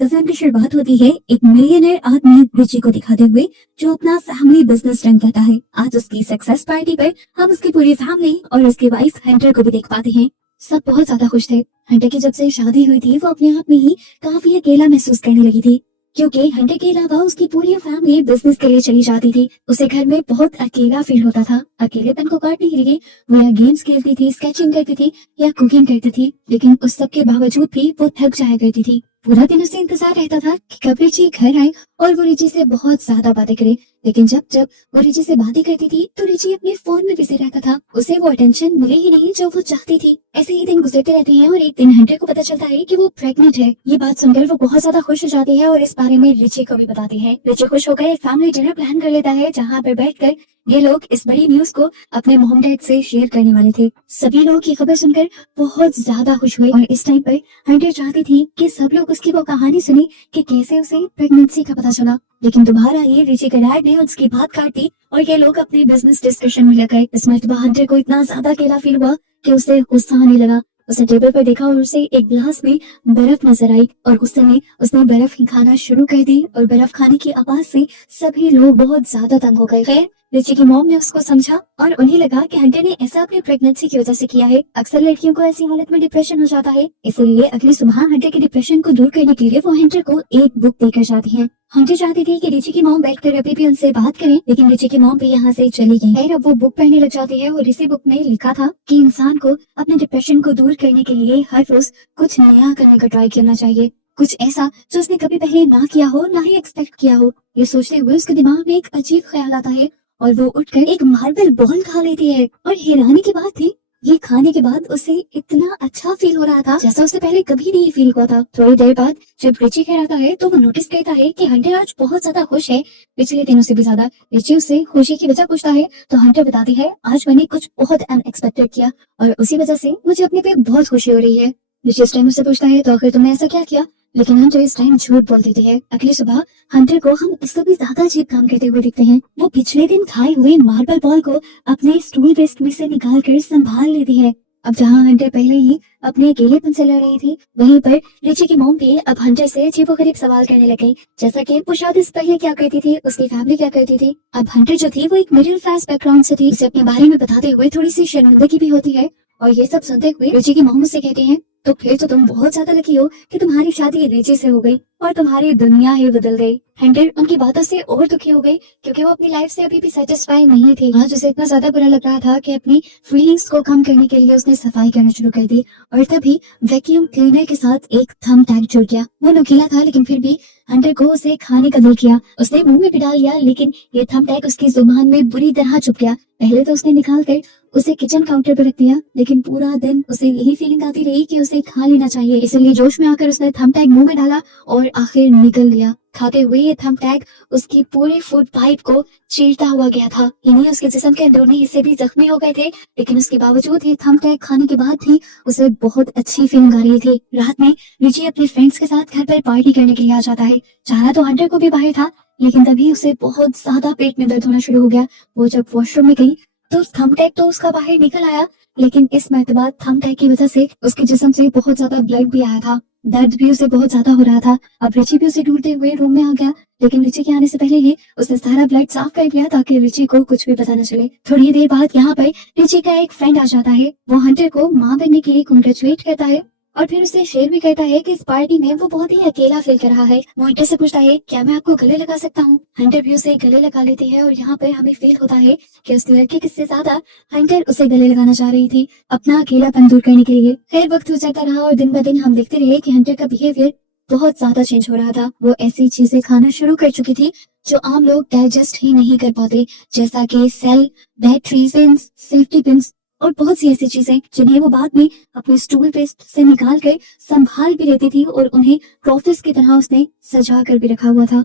Cousin की शुरुआत होती है एक मिलियनर आदमी रिची को दिखाते हुए जो अपना फैमिली बिजनेस रन करता है। आज उसकी सक्सेस पार्टी पर हम उसकी पूरी फैमिली और उसकी वाइफ हंटर को भी देख पाते हैं। सब बहुत ज्यादा खुश थे। हंटर की जब से शादी हुई थी वो अपने आप में ही काफी अकेला महसूस करने लगी थी, क्योंकि हंटर के अलावा उसकी पूरी फैमिली बिजनेस के लिए चली जाती थी। उसे घर में बहुत अकेला फील होता था। अकेलेपन को काटने के लिए वो या गेम्स खेलती थी, स्केचिंग करती थी या कुकिंग करती थी, लेकिन उस सब के बावजूद भी वो थक जाया करती थी। पूरा दिन उसे इंतजार रहता था कि कब रिची घर आए और वो रिची से बहुत ज्यादा बातें करे। लेकिन जब जब वो रिची से बातें करती थी तो रिची अपने फोन में बिजी रहता था। उसे वो अटेंशन मिले ही नहीं जो वो चाहती थी। ऐसे ही दिन गुजरते रहते हैं और एक दिन हंटर को पता चलता है कि वो प्रेग्नेंट है। ये बात सुनकर वो बहुत ज्यादा खुश हो जाती है और इस बारे में रिची को भी बताती है। रिची खुश होकर एक फैमिली डिनर प्लान कर लेता है, जहाँ पर बैठकर ये लोग इस बड़ी न्यूज को अपने मॉम डैड से शेयर करने वाले थे। सभी लोग ये खबर सुनकर बहुत ज्यादा खुश हुए और इस टाइम पर हंटर चाहती थी कि सब लोग उसकी वो कहानी सुने कि कैसे उसे प्रेगनेंसी का पता चला। लेकिन दोबारा ये रिची के डैड ने उसकी बात काट दी और ये लोग अपने बिजनेस डिस्कशन में लग गए। इस मर्तबा हंटर को इतना ज्यादा अकेला फील हुआ कि उसे गुस्सा आने लगा। उसे टेबल पर देखा और उसे एक गिलास में बर्फ नजर आई और गुस्से में उसने बर्फ ही खाना शुरू कर दी और बर्फ खाने की आवाज से सभी लोग बहुत ज्यादा तंग हो गए। खैर, रिची की मॉम ने उसको समझा और उन्हें लगा कि हंटर ने ऐसा अपनी प्रेगनेंसी की वजह से किया है। अक्सर लड़कियों को ऐसी हालत में डिप्रेशन हो जाता है, इसलिए अगली सुबह हंटर के डिप्रेशन को दूर करने के लिए वो हंटर को एक बुक देकर जाती है। हंटर चाहती थी कि रिची की मॉम बैठकर अभी भी उनसे बात करें, लेकिन रिची की मॉम भी यहाँ से चली गई। खैर, अब वो बुक पढ़ने लग जाती है और इसी बुक में लिखा था कि इंसान को अपने डिप्रेशन को दूर करने के लिए हर रोज कुछ नया करने का ट्राई करना चाहिए, कुछ ऐसा जो उसने कभी पहले ना किया हो, ना ही एक्सपेक्ट किया हो। ये सोचते हुए उसके दिमाग में एक अजीब ख्याल आता है और वो उठकर एक मार्बल बॉल खा लेती है। और हैरानी की बात थी, ये खाने के बाद उसे इतना अच्छा फील हो रहा था जैसा उसे पहले कभी नहीं फील हुआ था। थोड़ी देर बाद जब रिची घर आता है तो वो नोटिस करता है कि हंटर आज बहुत ज्यादा खुश है, पिछले दिनों से भी ज्यादा। रिची उससे खुशी की वजह पूछता है तो हंटर बताती है, आज मैंने कुछ बहुत अनएक्सपेक्टेड किया और उसी वजह से मुझे अपने पे बहुत खुशी हो रही है। रिची इस टाइम उससे पूछता है, तो आखिर तुमने ऐसा क्या किया? लेकिन हंटर इस टाइम झूठ बोल देती है। अगली सुबह हंटर को हम इससे भी ज्यादा अजीब काम करते हुए दिखते हैं। वो पिछले दिन खाए हुए मार्बल बॉल को अपने स्टूल वेस्ट में से निकाल कर संभाल लेती है। अब जहाँ हंटर पहले ही अपने अकेलेपन से लड़ रही थी, वहीं पर रिची की मॉम भी अब हंटर से अजीबोगरीब सवाल करने लग गई, जैसा कि वो शादी से पहले क्या करती थी, उसकी फैमिली क्या करती थी। अब हंटर जो थी वो एक मिडिल क्लास बैकग्राउंड से थी। उसे अपने बारे में बताते हुए थोड़ी सी शर्मिंदगी भी होती है और ये सब सुनते हुए रिची की मॉम उससे कहती है, तो फिर तो तुम बहुत ज्यादा लकी हो कि तुम्हारी शादी रिची से हो गई और तुम्हारी दुनिया ही बदल गई। हंटर उनकी बातों से और दुखी हो गई, क्योंकि वो अपनी लाइफ से अभी भी सेटिस्फाई नहीं थे। आज उसे इतना ज्यादा बुरा लग रहा था कि अपनी फीलिंग्स को कम करने के लिए उसने सफाई करना शुरू कर दी और तभी वैक्यूम क्लीनर के साथ एक थंब टैग जुड़ गया। वो नुकीला था लेकिन फिर भी हंटर को उसे खाने का दिल किया। उसने मुंह में भी डाल लिया, लेकिन ये थंब टैग उसकी जुबान में बुरी तरह चुभ गया। पहले तो उसने निकाल कर उसे किचन काउंटर पर रख दिया, लेकिन पूरा दिन उसे यही फीलिंग आती रही कि उसे खा लेना चाहिए। इसलिए जोश में आकर उसने थंब टैग मुंह में डाला और आखिर निकल लिया। खाते हुए ये थंब टैग उसकी पूरी फूड पाइप को चीरता हुआ गया था। इन्हीं उसके जिस्म के अंदरूनी हिस्से भी जख्मी हो गए थे, लेकिन उसके बावजूद ये थंब टैग खाने के बाद भी उसे बहुत अच्छी फीलिंग आ रही थी। रात में रिची अपने फ्रेंड्स के साथ घर पर पार्टी करने के लिए आ जाता है। जाना तो हंटर को भी बाहर था, लेकिन तभी उसे बहुत ज्यादा पेट में दर्द होना शुरू हो गया। वो जब वॉशरूम में गई तो थंब टैग तो उसका बाहर निकल आया, लेकिन इस मर्तबा थंब टैग की वजह से उसके जिस्म से बहुत ज्यादा ब्लड भी आया था। दर्द भी उसे बहुत ज्यादा हो रहा था। अब रिची भी उसे ढूंढते हुए रूम में आ गया, लेकिन रिची के आने से पहले ही उसने सारा ब्लड साफ कर दिया ताकि रिची को कुछ भी पता न चले। थोड़ी देर बाद यहाँ पर रिची का एक फ्रेंड आ जाता है। वो हंटर को माँ बनने के लिए कंग्रेचुलेट करता है और फिर उसे शेयर भी करता है कि इस पार्टी में वो बहुत ही अकेला फील कर रहा है। वो हंटर से पूछता है, क्या मैं आपको गले लगा सकता हूँ? हंटर भी उसे गले लगा लेती है और यहाँ पर हमें फील होता है कि उस लड़की किससे ज्यादा हंटर उसे गले लगाना चाह रही थी अपना अकेलापन दूर करने के लिए। खैर, वक्त गुजरता रहा और दिन ब दिन हम देखते रहे कि हंटर का बिहेवियर बहुत ज्यादा चेंज हो रहा था। वो ऐसी चीजें खाना शुरू कर चुकी थी जो आम लोग डाइजेस्ट ही नहीं कर पाते, जैसा कि सेल, बैटरीज, सेफ्टी पिंस और बहुत सी ऐसी चीजें जिन्हें वो बाद में अपने स्टूल पेस्ट से निकाल कर संभाल भी लेती थी और उन्हें ट्रॉफिस की तरह उसने सजा कर भी रखा हुआ था।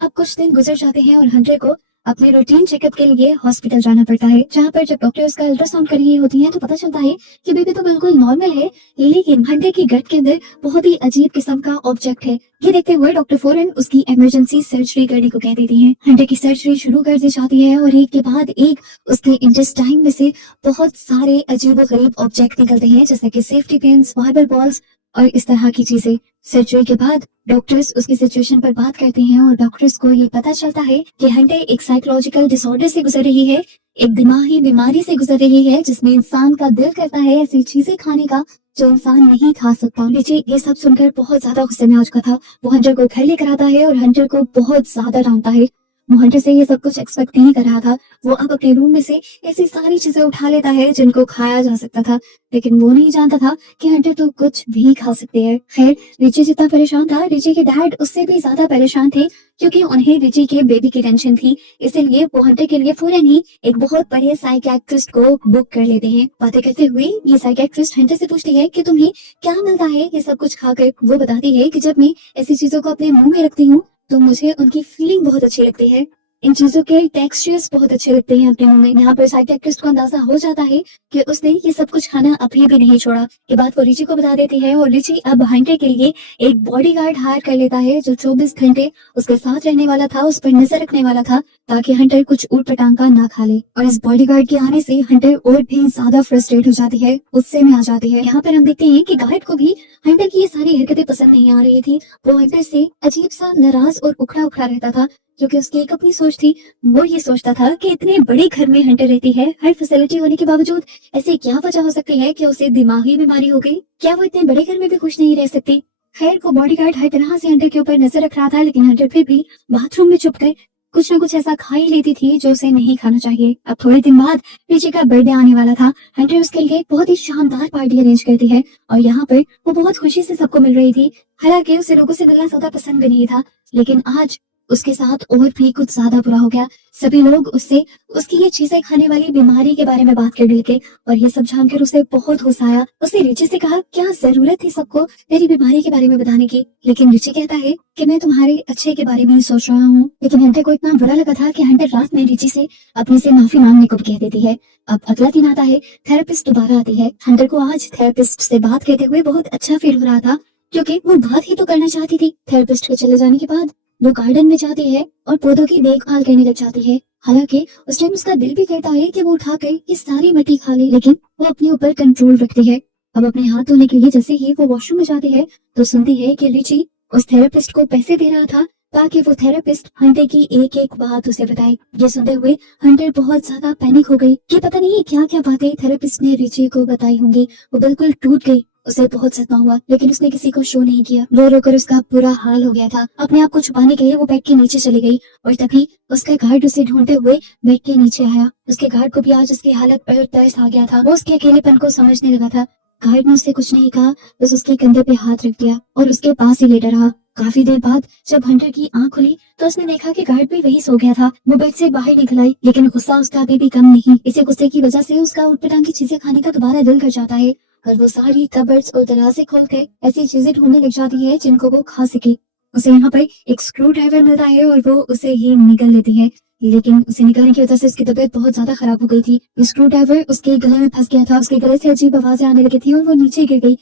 अब कुछ दिन गुजर जाते हैं और हंटर को अपने रूटीन चेकअप के लिए हॉस्पिटल जाना पड़ता है, जहाँ पर जब डॉक्टर उसका अल्ट्रासाउंड कर रही होती हैं तो पता चलता है कि बेबी तो बिल्कुल नॉर्मल है, लेकिन हंटर की गट के अंदर बहुत ही अजीब किस्म का ऑब्जेक्ट है। ये देखते हुए डॉक्टर फौरन उसकी इमरजेंसी सर्जरी करने को कह देती हैं। हंटर की सर्जरी शुरू कर दी जाती है और एक के बाद एक उसके इंटेस्टाइन में से बहुत सारे अजीबोगरीब ऑब्जेक्ट निकलते हैं, जैसे कि सेफ्टी पिन्स, मार्बल बॉल्स और इस तरह की चीजें। सर्जरी के बाद डॉक्टर्स उसकी सिचुएशन पर बात करते हैं और डॉक्टर्स को ये पता चलता है कि हंटर एक साइकोलॉजिकल डिसऑर्डर से गुजर रही है, एक दिमागी बीमारी से गुजर रही है, जिसमें इंसान का दिल करता है ऐसी चीजें खाने का जो इंसान नहीं खा सकता। लीची ये सब सुनकर बहुत ज्यादा गुस्से में आ चुका था। वो हंटर को घर लेकर आता है और हंटर को बहुत ज्यादा डांटता है। वो हंटर से ये सब कुछ एक्सपेक्ट नहीं कर रहा था। वो अब अपने रूम में से ऐसी सारी चीजें उठा लेता है जिनको खाया जा सकता था, लेकिन वो नहीं जानता था कि हंटर तो कुछ भी खा सकते हैं। खैर, रिची जितना परेशान था, रिची के डैड उससे भी ज्यादा परेशान थे, क्योंकि उन्हें रिची के बेबी की टेंशन थी। इसीलिए वो हंटर के लिए फौरन ही एक बहुत बड़े साइकियाट्रिस्ट को बुक कर लेते हैं। बातें करते हुए ये साइकियाट्रिस्ट हंटर से पूछती है कि तुम्हें क्या मिलता है ये सब कुछ खाकर। वो बताती है कि जब मैं ऐसी चीजों को अपने मुंह में रखती हूँ तो मुझे उनकी फीलिंग बहुत अच्छी लगती है, इन चीजों के टेक्सचर्स बहुत अच्छे लगते हैं अपने मुंह में। यहाँ पर साइकियाट्रिस्ट को अंदाजा हो जाता है कि उसने ये सब कुछ खाना अभी भी नहीं छोड़ा। ये बात वो रिची को बता देती है और रिची अब हंटर के लिए एक बॉडीगार्ड हायर कर लेता है जो 24 घंटे उसके साथ रहने वाला था, उस पर नजर रखने वाला था, ताकि हंटर कुछ ऊट पटांग का ना खा ले। और इस बॉडीगार्ड के आने से हंटर और भी ज्यादा फ्रस्ट्रेट हो जाती है, गुस्से में आ जाती है। यहाँ पर हम देखते हैं कि गार्ड को भी हंटर की ये सारी हरकतें पसंद नहीं आ रही थी। वो हंटर से अजीब सा नाराज और उखड़ा उखड़ा रहता था, क्योंकि उसकी एक अपनी सोच थी। वो ये सोचता था कि इतने बड़े घर में हंटर रहती है, हर फैसिलिटी होने के बावजूद ऐसी क्या वजह हो सकती है कि उसे दिमागी बीमारी हो गई? क्या वो इतने बड़े घर में भी खुश नहीं रह सकती? खैर, वो बॉडीगार्ड हर तरह से हंटर के ऊपर नजर रख रहा था, लेकिन हंटर फिर भी बाथरूम में छुपकर कुछ ना कुछ ऐसा खा ही लेती थी जो उसे नहीं खाना चाहिए। अब थोड़े दिन बाद रिची का बर्थडे आने वाला था। हंटर उसके लिए एक बहुत ही शानदार पार्टी अरेंज करती है और यहाँ पर वो बहुत खुशी से सबको मिल रही थी। हालांकि उसे लोगों से मिलना ज्यादा पसंद भी नहीं था, लेकिन आज उसके साथ और भी कुछ ज्यादा बुरा हो गया। सभी लोग उससे उसकी ये चीजें खाने वाली बीमारी के बारे में बात करने लगे और ये सब जानकर उसे बहुत गुस्सा आया। उसने रिची से कहा, क्या जरूरत थी सबको तेरी बीमारी के बारे में बताने की? लेकिन रिची कहता है कि मैं तुम्हारे अच्छे के बारे में सोच रहा हूँ। लेकिन हंटर को इतना बुरा लगा था कि हंटर रात में रिची से अपने से माफी मांगने को भी कह देती है। अब अगला दिन आता है, थेरेपिस्ट दोबारा आती है। हंटर को आज थेरेपिस्ट से बात करते हुए बहुत अच्छा फील हो रहा था, क्योंकि वो बात ही तो करना चाहती थी। थेरेपिस्ट के चले जाने के बाद वो गार्डन में जाती है और पौधों की देखभाल करने लग जाती है। हालांकि उस टाइम उसका दिल भी करता है कि वो उठाकर ये सारी मिट्टी खा ले, लेकिन वो अपने ऊपर कंट्रोल रखती है। अब अपने हाथ धोने के लिए जैसे ही वो वॉशरूम में जाती है तो सुनती है कि रिची उस थेरेपिस्ट को पैसे दे रहा था ताकि वो थेरेपिस्ट हंटर की एक एक बात उसे बताए। ये सुनते हुए हंटर बहुत ज्यादा पैनिक हो गई कि पता नहीं क्या क्या बातें थेरेपिस्ट ने रिची को बताई होंगी। वो बिल्कुल टूट गई, उसे बहुत सदमा हुआ, लेकिन उसने किसी को शो नहीं किया। रो रो कर उसका बुरा हाल हो गया था। अपने आप को छुपाने के लिए वो बेड के नीचे चली गई और तभी उसका गार्ड उसे ढूंढते हुए बेड के नीचे आया। उसके गार्ड को भी आज उसकी हालत पर तरस आ गया था। वो उसके अकेलेपन को समझने लगा था। गार्ड ने उससे कुछ नहीं कहा, बस उसके कंधे पे हाथ रख दिया और उसके पास ही लेटा रहा। काफी देर बाद जब हंटर की आंख खुली तो उसने देखा कि गार्ड भी वही सो गया था। वो बेड से बाहर निकल आई, लेकिन गुस्सा उसका अभी भी कम नहीं। इसी गुस्से की वजह से उसका उटपटांग की चीजें खाने का दोबारा दिल कर जाता है और वो सारी कबर्ड्स और दराजे खोल के ऐसी चीजें ढूंढने लग जाती है जिनको वो खा सके। उसे यहाँ पर एक स्क्रू ड्राइवर मिलता है और वो उसे ही निकल लेती है, लेकिन उसे निकलने की वजह से उसकी तबीयत बहुत ज्यादा खराब हो गई थी। स्क्रू ड्राइवर उसके गले में फंस गया था, उसके गले से अजीब आवाजें आने लगी थी और वो नीचे गिर गई।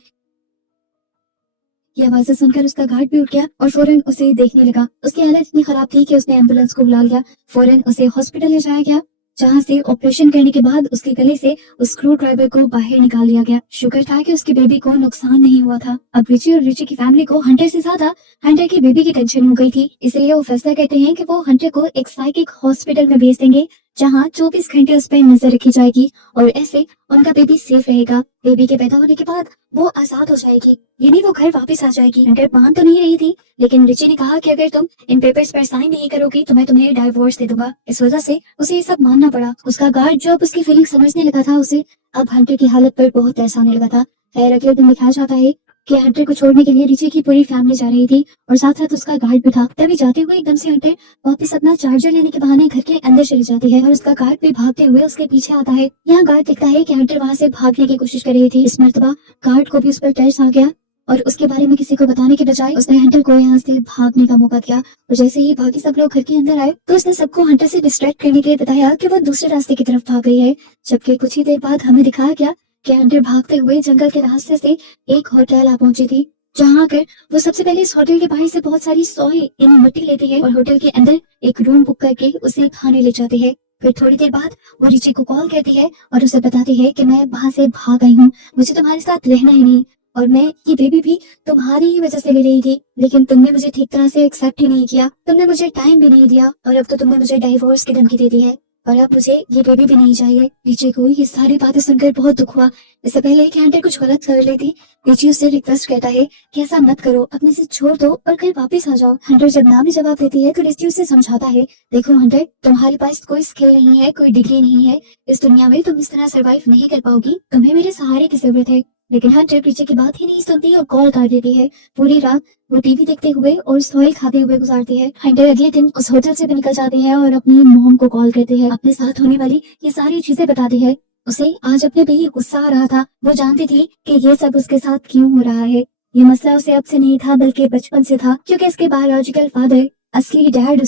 ये आवाजें सुनकर उसका गार्ड भी उठ गया और फौरन उसे देखने लगा। उसकी हालत इतनी खराब थी कि उसने एम्बुलेंस को बुला लिया। फौरन उसे हॉस्पिटल ले जाया गया, जहाँ से ऑपरेशन करने के बाद उसके गले से उस स्क्रू ड्राइवर को बाहर निकाल लिया गया। शुक्र था कि उसके बेबी को नुकसान नहीं हुआ था। अब रिची और रिची की फैमिली को हंटर से ज्यादा हंटर की बेबी की टेंशन हो गई थी, इसलिए वो फैसला करते हैं कि वो हंटर को एक साइकिक हॉस्पिटल में भेज देंगे, जहाँ 24 घंटे उस पर नजर रखी जाएगी और ऐसे उनका बेबी सेफ रहेगा। बेबी के पैदा होने के बाद वो आजाद हो जाएगी, यानी वो घर वापस आ जाएगी। हंटर मान तो नहीं रही थी, लेकिन रिची ने कहा कि अगर तुम इन पेपर्स पर साइन नहीं करोगी तो मैं तुम्हें डाइवोर्स दे दूंगा। इस वजह से उसे ये सब मानना पड़ा। उसका गार्ड जो अब उसकी फीलिंग समझने लगा था, उसे अब हंटर की हालत पर बहुत तरस आने लगा था। खैर, अगले दिन दिखाया जाता है कि हंटर को छोड़ने के लिए रिची की पूरी फैमिली जा रही थी और साथ साथ उसका गार्ड भी था। तभी जाते हुए एकदम से हंटर वापस अपना चार्जर लेने के बहाने घर के अंदर चली जाती है और उसका गार्ड भी भागते हुए उसके पीछे आता है। यहाँ गार्ड दिखता है कि हंटर वहाँ से भागने की कोशिश कर रही थी। इस मर्तबा गार्ड को भी उस पर तरस आ गया और उसके बारे में किसी को बताने के बजाय उसने हंटर को यहाँ से भागने का मौका दिया। और जैसे ही बाकी सब लोग घर के अंदर आए तो उसने सबको हंटर से डिस्ट्रैक्ट करने के लिए बताया कि वो दूसरे रास्ते की तरफ भाग गई है। जबकि कुछ ही देर बाद हमें दिखाया गया कि हंटर भागते हुए जंगल के रास्ते से एक होटल आ पहुंची थी, जहाँ आकर वो सबसे पहले इस होटल के बाहर से बहुत सारी सोए यानी मिट्टी लेती है और होटल के अंदर एक रूम बुक करके उसे खाने ले जाती है। फिर थोड़ी देर बाद वो रिची को कॉल करती है और उसे बताती है कि मैं वहां से भाग आई हूँ, मुझे तुम्हारे साथ रहना ही नहीं। और मैं ये बेबी भी तुम्हारी ही वजह से ले रही थी, लेकिन तुमने मुझे ठीक तरह से एक्सेप्ट ही नहीं किया, तुमने मुझे टाइम भी नहीं दिया और अब तो तुमने मुझे डाइवोर्स की धमकी दे दी है और अब मुझे ये बेबी भी नहीं चाहिए। रिची को ये सारी बातें सुनकर बहुत दुख हुआ। इससे पहले कि हंटर कुछ गलत कर लेती, रिची उससे रिक्वेस्ट करता है कि ऐसा मत करो, अपने से छोड़ दो और घर वापस आ जाओ। हंटर जब ना भी जवाब देती है तो रिची उसे समझाता है, देखो हंटर, तुम्हारे पास कोई स्किल नहीं है, कोई डिग्री नहीं है, इस दुनिया में तुम इस तरह सर्वाइव नहीं कर पाओगी, तुम्हें मेरे सहारे की जरूरत है। लेकिन हंटर रिची की बात ही नहीं सुनती और कॉल काट देती है। पूरी रात वो टीवी देखते हुए और सॉइल खाते हुए गुजारती है। हंटर अगले दिन उस होटल से भी निकल जाती है और अपनी मॉम को कॉल करती है, अपने साथ होने वाली ये सारी चीजें बताती है। उसे आज अपने पे ही गुस्सा आ रहा था। वो जानती थी कि ये सब उसके साथ क्यों हो रहा है। ये मसला उसे अब से नहीं था बल्कि बचपन से था, क्योंकि इसके बायोलॉजिकल फादर, असली डैड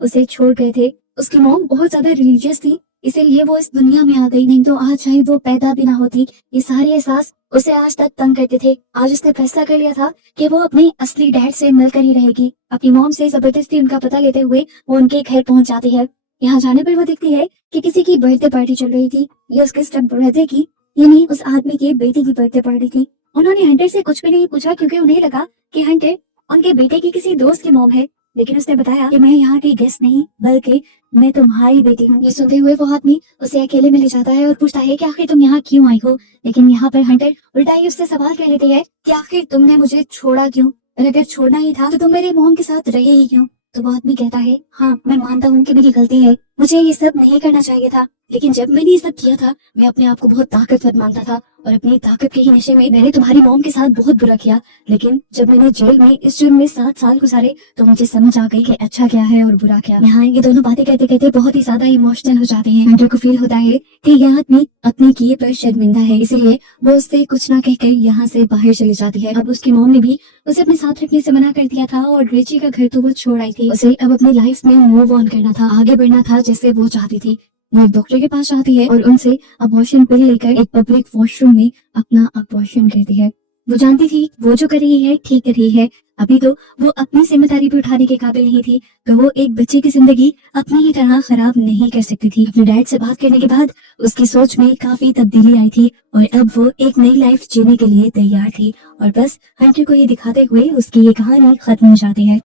उसे छोड़ गए थे। उसकी मॉम बहुत ज्यादा रिलीजियस थी, इसीलिए वो इस दुनिया में आ गई, नहीं तो आज चाहे वो पैदा भी ना होती। ये सारे एहसास उसे आज तक तंग करते थे। आज उसने फैसला कर लिया था कि वो अपने असली डैड से मिलकर ही रहेगी। अपनी मॉम से जबरदस्ती उनका पता लेते हुए वो उनके घर पहुंच जाती है। यहाँ जाने पर वो देखती है कि किसी की बर्थडे पार्टी चल रही थी। ये उसके स्टेप ब्रदर की, यानी उस आदमी की बेटी की बर्थडे पार्टी थी। उन्होंने हंटर से कुछ भी नहीं पूछा, क्योंकि उन्हें लगा कि हंटर उनके बेटे की किसी दोस्त की मॉम है। लेकिन उसने बताया कि मैं यहाँ की गेस्ट नहीं बल्कि मैं तुम्हारी बेटी हूँ। ये सुनते हुए वो आदमी उसे अकेले में ले जाता है और पूछता है कि आखिर तुम यहाँ क्यों आई हो। लेकिन यहाँ पर हंटर उल्टा ही उससे सवाल कर लेती है कि आखिर तुमने मुझे छोड़ा क्यों, और अगर छोड़ना ही था तो तुम मेरे मॉम के साथ रहे ही क्यों। तो वो आदमी कहता है, हाँ मैं मानता हूँ कि मेरी गलती है, मुझे ये सब नहीं करना चाहिए था, लेकिन जब मैंने ये सब किया था मैं अपने आप को बहुत ताकतवर मानता था और अपनी ताकत के ही नशे में मैंने तुम्हारी मॉम के साथ बहुत बुरा किया। लेकिन जब मैंने जेल में इस जुर्म में 7 साल गुजारे तो मुझे समझ आ गई कि अच्छा क्या है और बुरा क्या। यहाँ ये दोनों बातें कहते कहते बहुत ही ज्यादा इमोशनल हो जाते हैं। हंटर को फील होता है कि यह आदमी अपने किए पर शर्मिंदा है, इसीलिए वो उससे कुछ ना कहकर यहाँ से बाहर चली जाती है। अब उसकी मॉम ने भी उसे अपने साथ रखने से मना कर दिया था और रिची का घर तो वो छोड़ आई थी। उसे अब अपनी लाइफ में मूव ऑन करना था, आगे बढ़ना था जैसे वो चाहती थी। वो एक डॉक्टर के पास जाती है और उनसे अबॉर्शन पिल लेकर एक पब्लिक वॉशरूम में अपना अबॉर्शन करती है। वो जानती थी वो जो कर रही है ठीक कर रही है, अभी तो वो अपनी जिम्मेदारी भी उठाने के काबिल नहीं थी, तो वो एक बच्चे की जिंदगी अपनी ही तरह खराब नहीं कर सकती थी। अपने डैड से बात करने के बाद उसकी सोच में काफी तब्दीली आई थी और अब वो एक नई लाइफ जीने के लिए तैयार थी। और बस हंटर को ये दिखाते हुए उसकी ये कहानी खत्म हो जाती है।